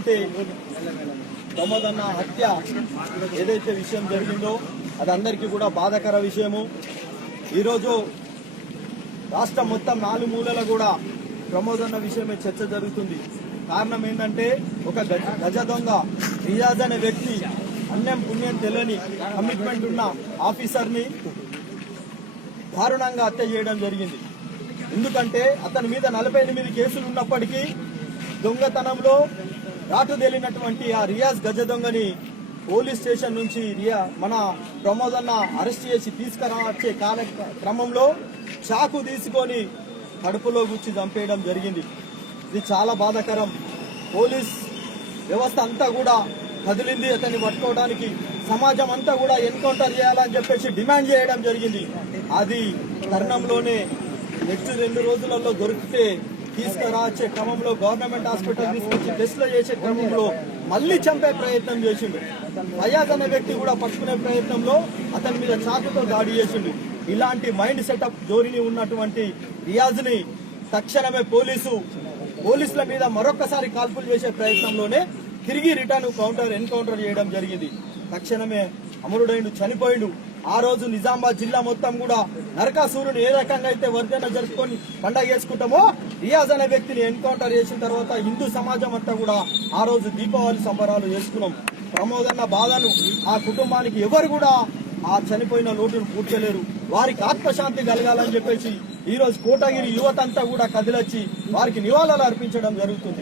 జరిగినటువంటి ప్రమోదన్న హత్య ఏదైతే విషయం జరిగిందో అది అందరికీ కూడా బాధాకర విషయము. ఈరోజు రాష్ట్రం మొత్తం 4 మూలల కూడా ప్రమోదన్న విషయమే చర్చ జరుగుతుంది. కారణం ఏంటంటే ఒక గజ దొంగ రియాజ్ అనే వ్యక్తి అన్యం పుణ్యం తెలియని కమిట్మెంట్ ఉన్న ఆఫీసర్ని దారుణంగా హత్య చేయడం జరిగింది. ఎందుకంటే అతని మీద 48 కేసులు ఉన్నప్పటికీ దొంగతనంలో రాటుదేలినటువంటి ఆ రియాజ్ గజ దొంగని పోలీస్ స్టేషన్ నుంచి మన ప్రమోదన్న అరెస్ట్ చేసి తీసుకురావచ్చే క్రమంలో చాకు తీసుకొని కడుపులో గుచ్చి చంపేయడం జరిగింది. ఇది చాలా బాధాకరం. పోలీస్ వ్యవస్థ అంతా కూడా కదిలింది అతన్ని పట్టుకోవడానికి. సమాజం అంతా కూడా ఎన్కౌంటర్ చేయాలని చెప్పేసి డిమాండ్ చేయడం జరిగింది. అది తరుణంలోనే నెక్స్ట్ 2 రోజులలో దొరికితే తీసుకురావచ్చే క్రమంలో గవర్నమెంట్ హాస్పిటల్ తీసుకొచ్చి టెస్టులు చేసే క్రమంలో మళ్లీ చంపే ప్రయత్నం చేసిండు. ఫయాజ్ అనే వ్యక్తి కూడా పట్టుకునే ప్రయత్నంలో అతని మీద చాకుతో దాడి చేసిండు. ఇలాంటి మైండ్ సెటప్ జోరిని ఉన్నటువంటి రియాజ్ ని తక్షణమే పోలీసుల మీద మరొకసారి కాల్పులు చేసే ప్రయత్నంలోనే తిరిగి రిటర్న్ ఎన్కౌంటర్ చేయడం జరిగింది. తక్షణమే అమరుడైండు, చనిపోయిండు. ఆ రోజు నిజామాబాద్ జిల్లా మొత్తం కూడా నరకాసూరుని ఏ రకంగా అయితే వర్ధన జరుపుకొని పండగ చేసుకుంటామో రియాజ్ అనే వ్యక్తిని ఎన్కౌంటర్ చేసిన తర్వాత హిందూ సమాజం అంతా కూడా ఆ రోజు దీపావళి సంబరాలు చేసుకున్నాం. ప్రమోదన్న బాధను ఆ కుటుంబానికి ఎవరు కూడా ఆ చనిపోయిన లోటును పూడ్చలేరు. వారికి ఆత్మశాంతి కలగాలని చెప్పేసి ఈ రోజు కోటగిరి యువత అంతా కూడా కదిలొచ్చి వారికి నివాళులు అర్పించడం జరుగుతుంది.